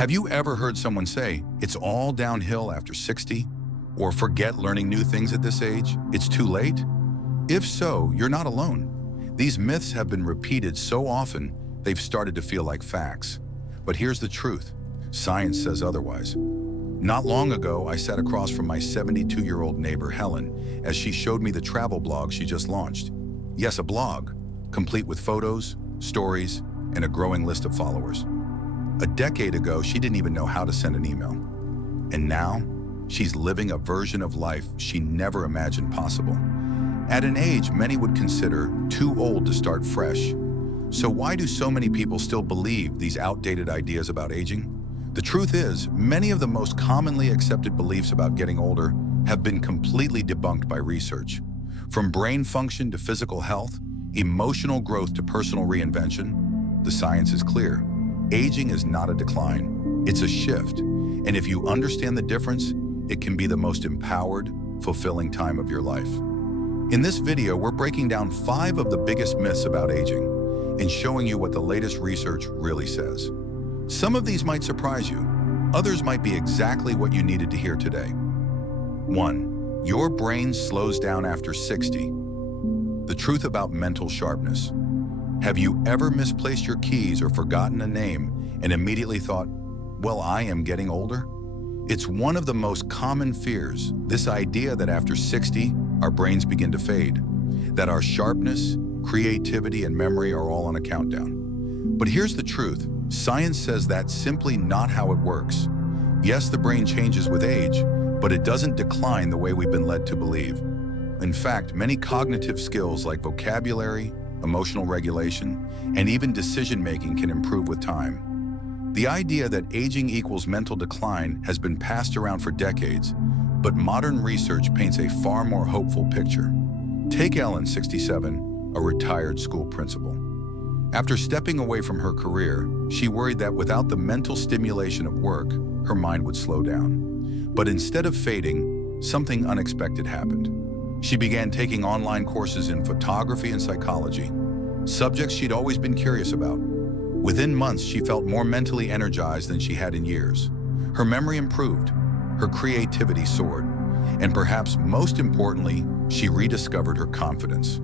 Have you ever heard someone say, it's all downhill after 60? Or forget learning new things at this age? It's too late? If so, you're not alone. These myths have been repeated so often, they've started to feel like facts. But here's the truth. Science says otherwise. Not long ago, I sat across from my 72-year-old neighbor, Helen, as she showed me the travel blog she just launched. Yes, a blog, complete with photos, stories, and a growing list of followers. A decade ago, she didn't even know how to send an email. And now, she's living a version of life she never imagined possible. At an age many would consider too old to start fresh. So why do so many people still believe these outdated ideas about aging? The truth is, many of the most commonly accepted beliefs about getting older have been completely debunked by research. From brain function to physical health, emotional growth to personal reinvention, the science is clear. Aging is not a decline, it's a shift. And if you understand the difference, it can be the most empowered, fulfilling time of your life. In this video, we're breaking down 5 of the biggest myths about aging and showing you what the latest research really says. Some of these might surprise you. Others might be exactly what you needed to hear today. 1. Your brain slows down after 60. The truth about mental sharpness. Have you ever misplaced your keys or forgotten a name and immediately thought, well, I am getting older? It's one of the most common fears, this idea that after 60, our brains begin to fade, that our sharpness, creativity, and memory are all on a countdown. But here's the truth. Science says that's simply not how it works. Yes, the brain changes with age, but it doesn't decline the way we've been led to believe. In fact, many cognitive skills like vocabulary, emotional regulation, and even decision-making can improve with time. The idea that aging equals mental decline has been passed around for decades, but modern research paints a far more hopeful picture. Take Ellen, 67, a retired school principal. After stepping away from her career, she worried that without the mental stimulation of work, her mind would slow down. But instead of fading, something unexpected happened. She began taking online courses in photography and psychology, subjects she'd always been curious about. Within months, she felt more mentally energized than she had in years. Her memory improved, her creativity soared, and perhaps most importantly, she rediscovered her confidence.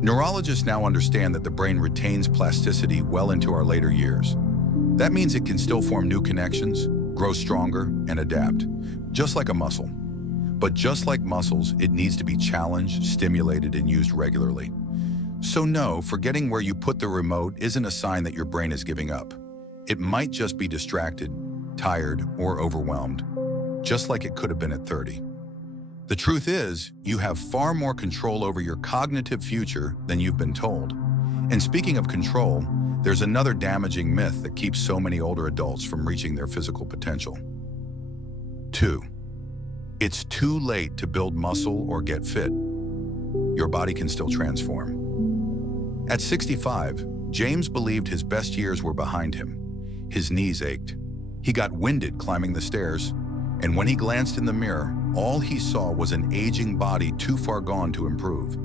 Neurologists now understand that the brain retains plasticity well into our later years. That means it can still form new connections, grow stronger, and adapt, just like a muscle. But just like muscles, it needs to be challenged, stimulated, and used regularly. So no, forgetting where you put the remote isn't a sign that your brain is giving up. It might just be distracted, tired, or overwhelmed, just like it could have been at 30. The truth is, you have far more control over your cognitive future than you've been told. And speaking of control, there's another damaging myth that keeps so many older adults from reaching their physical potential. 2. It's too late to build muscle or get fit. Your body can still transform. At 65, James believed his best years were behind him. His knees ached. He got winded climbing the stairs, and when he glanced in the mirror, all he saw was an aging body too far gone to improve.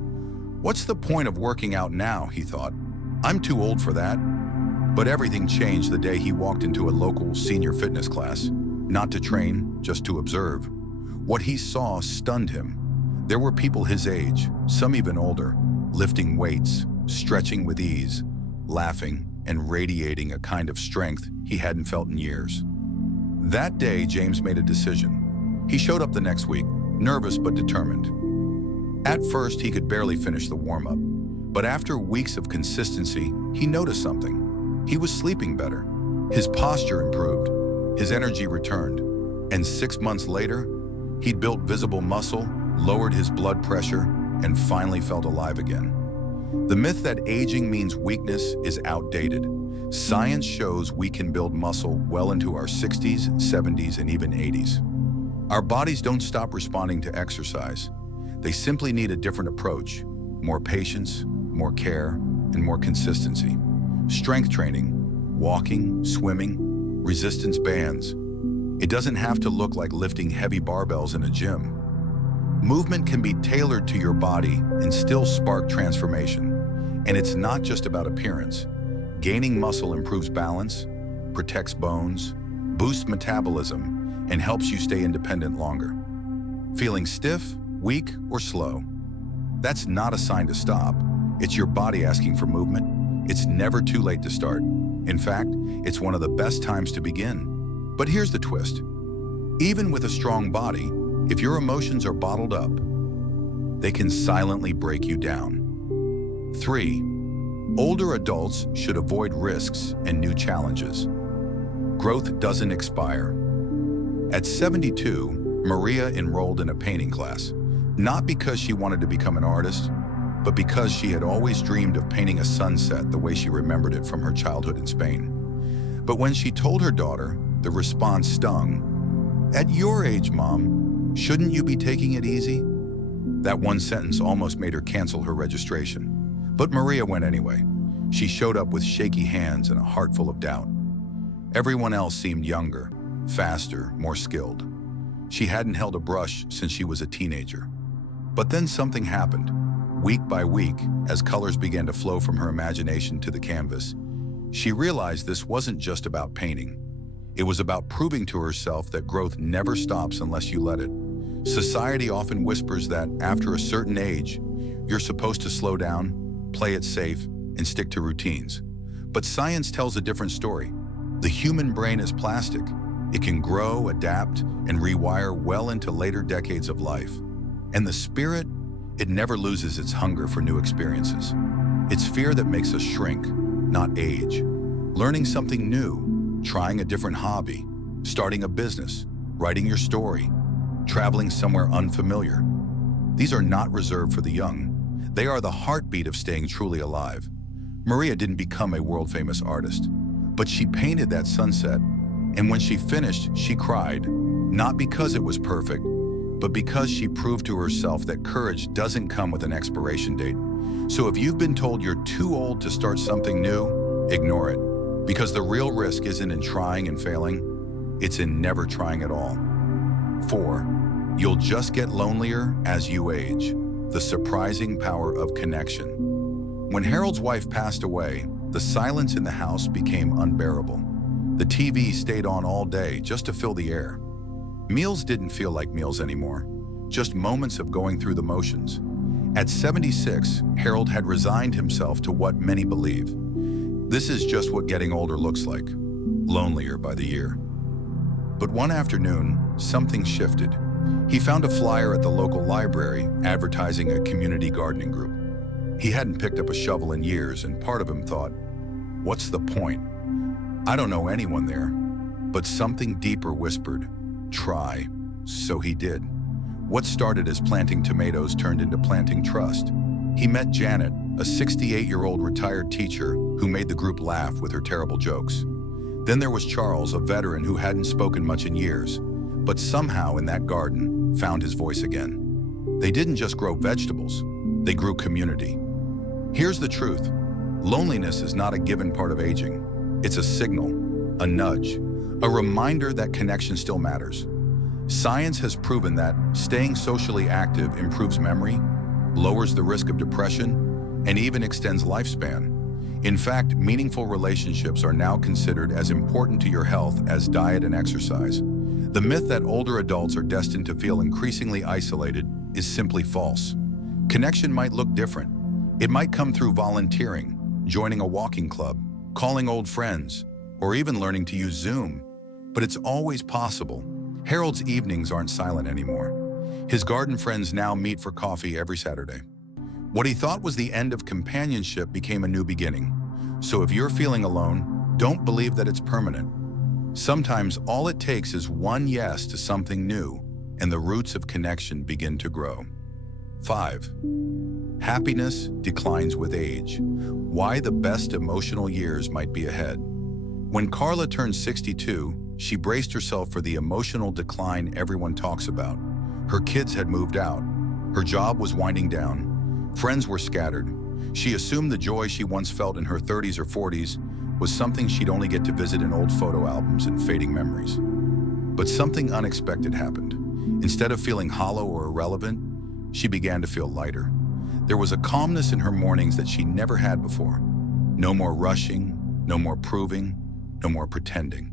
What's the point of working out now, he thought. I'm too old for that. But everything changed the day he walked into a local senior fitness class, not to train, just to observe. What he saw stunned him. There were people his age, some even older, lifting weights, stretching with ease, laughing, and radiating a kind of strength he hadn't felt in years. That day, James made a decision. He showed up the next week, nervous but determined. At first, he could barely finish the warm-up, but after weeks of consistency, he noticed something. He was sleeping better. His posture improved, his energy returned, and 6 months later, he'd built visible muscle, lowered his blood pressure, and finally felt alive again. The myth that aging means weakness is outdated. Science shows we can build muscle well into our 60s, 70s, and even 80s. Our bodies don't stop responding to exercise. They simply need a different approach, more patience, more care, and more consistency. Strength training, walking, swimming, resistance bands. It doesn't have to look like lifting heavy barbells in a gym. Movement can be tailored to your body and still spark transformation. And it's not just about appearance. Gaining muscle improves balance, protects bones, boosts metabolism, and helps you stay independent longer. Feeling stiff, weak, or slow? That's not a sign to stop. It's your body asking for movement. It's never too late to start. In fact, it's one of the best times to begin. But here's the twist. Even with a strong body, if your emotions are bottled up, they can silently break you down. 3. Older adults should avoid risks and new challenges. Growth doesn't expire. At 72, Maria enrolled in a painting class, not because she wanted to become an artist, but because she had always dreamed of painting a sunset the way she remembered it from her childhood in Spain. But when she told her daughter, the response stung. "At your age, Mom, shouldn't you be taking it easy?" That one sentence almost made her cancel her registration. But Maria went anyway. She showed up with shaky hands and a heart full of doubt. Everyone else seemed younger, faster, more skilled. She hadn't held a brush since she was a teenager. But then something happened. Week by week, as colors began to flow from her imagination to the canvas, she realized this wasn't just about painting. It was about proving to herself that growth never stops unless you let it. Society often whispers that after a certain age, you're supposed to slow down, play it safe, and stick to routines. But science tells a different story. The human brain is plastic. It can grow, adapt, and rewire well into later decades of life. And the spirit, it never loses its hunger for new experiences. It's fear that makes us shrink, not age. Learning something new, trying a different hobby, starting a business, writing your story, traveling somewhere unfamiliar. These are not reserved for the young. They are the heartbeat of staying truly alive. Maria didn't become a world-famous artist, but she painted that sunset, and when she finished, she cried, not because it was perfect, but because she proved to herself that courage doesn't come with an expiration date. So if you've been told you're too old to start something new, ignore it, because the real risk isn't in trying and failing, it's in never trying at all. 4. You'll just get lonelier as you age. The surprising power of connection. When Harold's wife passed away, the silence in the house became unbearable. The TV stayed on all day just to fill the air. Meals didn't feel like meals anymore, just moments of going through the motions. At 76, Harold had resigned himself to what many believe. This is just what getting older looks like, lonelier by the year. But one afternoon, something shifted. He found a flyer at the local library advertising a community gardening group. He hadn't picked up a shovel in years, and part of him thought, what's the point? I don't know anyone there. But something deeper whispered, try. So he did. What started as planting tomatoes turned into planting trust. He met Janet, a 68-year-old retired teacher who made the group laugh with her terrible jokes. Then there was Charles, a veteran who hadn't spoken much in years, but somehow in that garden found his voice again. They didn't just grow vegetables, they grew community. Here's the truth. Loneliness is not a given part of aging. It's a signal, a nudge, a reminder that connection still matters. Science has proven that staying socially active improves memory, lowers the risk of depression, and even extends lifespan. In fact, meaningful relationships are now considered as important to your health as diet and exercise. The myth that older adults are destined to feel increasingly isolated is simply false. Connection might look different. It might come through volunteering, joining a walking club, calling old friends, or even learning to use Zoom. But it's always possible. Harold's evenings aren't silent anymore. His garden friends now meet for coffee every Saturday. What he thought was the end of companionship became a new beginning. So if you're feeling alone, don't believe that it's permanent. Sometimes all it takes is one yes to something new, and the roots of connection begin to grow. 5. Happiness declines with age. Why the best emotional years might be ahead. When Carla turned 62, she braced herself for the emotional decline everyone talks about. Her kids had moved out. Her job was winding down. Friends were scattered. She assumed the joy she once felt in her 30s or 40s was something she'd only get to visit in old photo albums and fading memories. But something unexpected happened. Instead of feeling hollow or irrelevant, she began to feel lighter. There was a calmness in her mornings that she never had before. No more rushing, no more proving, no more pretending.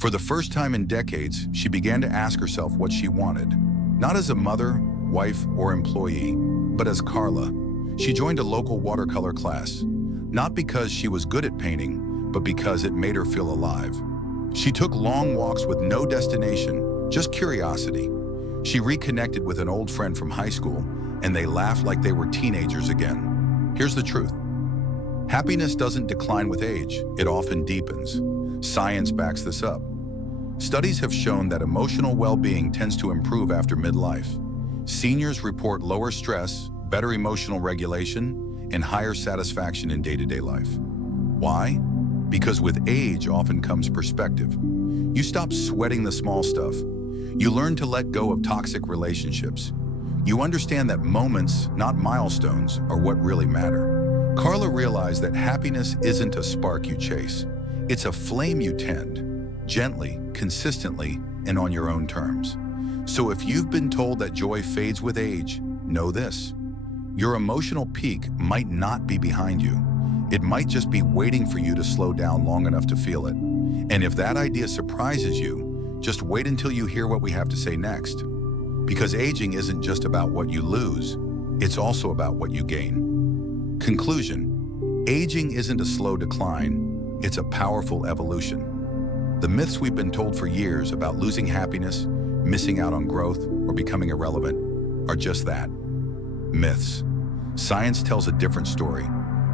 For the first time in decades, she began to ask herself what she wanted, not as a mother, wife, or employee, but as Carla. She joined a local watercolor class, not because she was good at painting, but because it made her feel alive. She took long walks with no destination, just curiosity. She reconnected with an old friend from high school, and they laughed like they were teenagers again. Here's the truth. Happiness doesn't decline with age, it often deepens. Science backs this up. Studies have shown that emotional well-being tends to improve after midlife. Seniors report lower stress, better emotional regulation, and higher satisfaction in day-to-day life. Why? Because with age often comes perspective. You stop sweating the small stuff. You learn to let go of toxic relationships. You understand that moments, not milestones, are what really matter. Carla realized that happiness isn't a spark you chase. It's a flame you tend, gently, consistently, and on your own terms. So if you've been told that joy fades with age, know this. Your emotional peak might not be behind you. It might just be waiting for you to slow down long enough to feel it. And if that idea surprises you, just wait until you hear what we have to say next. Because aging isn't just about what you lose, it's also about what you gain. Conclusion: aging isn't a slow decline, it's a powerful evolution. The myths we've been told for years about losing happiness, missing out on growth, or becoming irrelevant are just that, myths. Science tells a different story,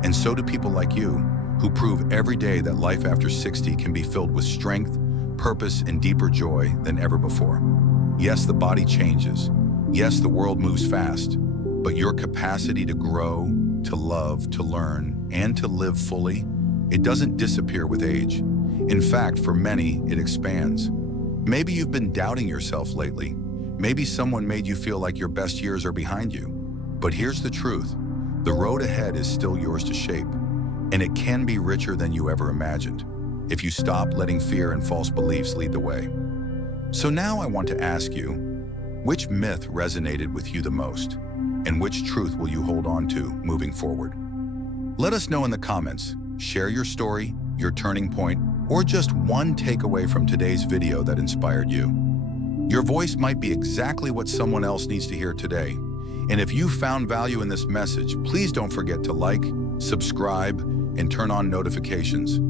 and so do people like you, who prove every day that life after 60 can be filled with strength, purpose, and deeper joy than ever before. Yes, the body changes. Yes, the world moves fast, but your capacity to grow, to love, to learn, and to live fully, it doesn't disappear with age. In fact, for many, it expands. Maybe you've been doubting yourself lately. Maybe someone made you feel like your best years are behind you. But here's the truth. The road ahead is still yours to shape, and it can be richer than you ever imagined, if you stop letting fear and false beliefs lead the way. So now I want to ask you, which myth resonated with you the most, and which truth will you hold on to moving forward? Let us know in the comments. Share your story, your turning point, or just one takeaway from today's video that inspired you. Your voice might be exactly what someone else needs to hear today. And if you found value in this message, please don't forget to like, subscribe, and turn on notifications.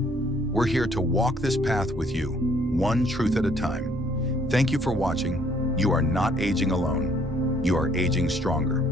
We're here to walk this path with you, one truth at a time. Thank you for watching. You are not aging alone. You are aging stronger.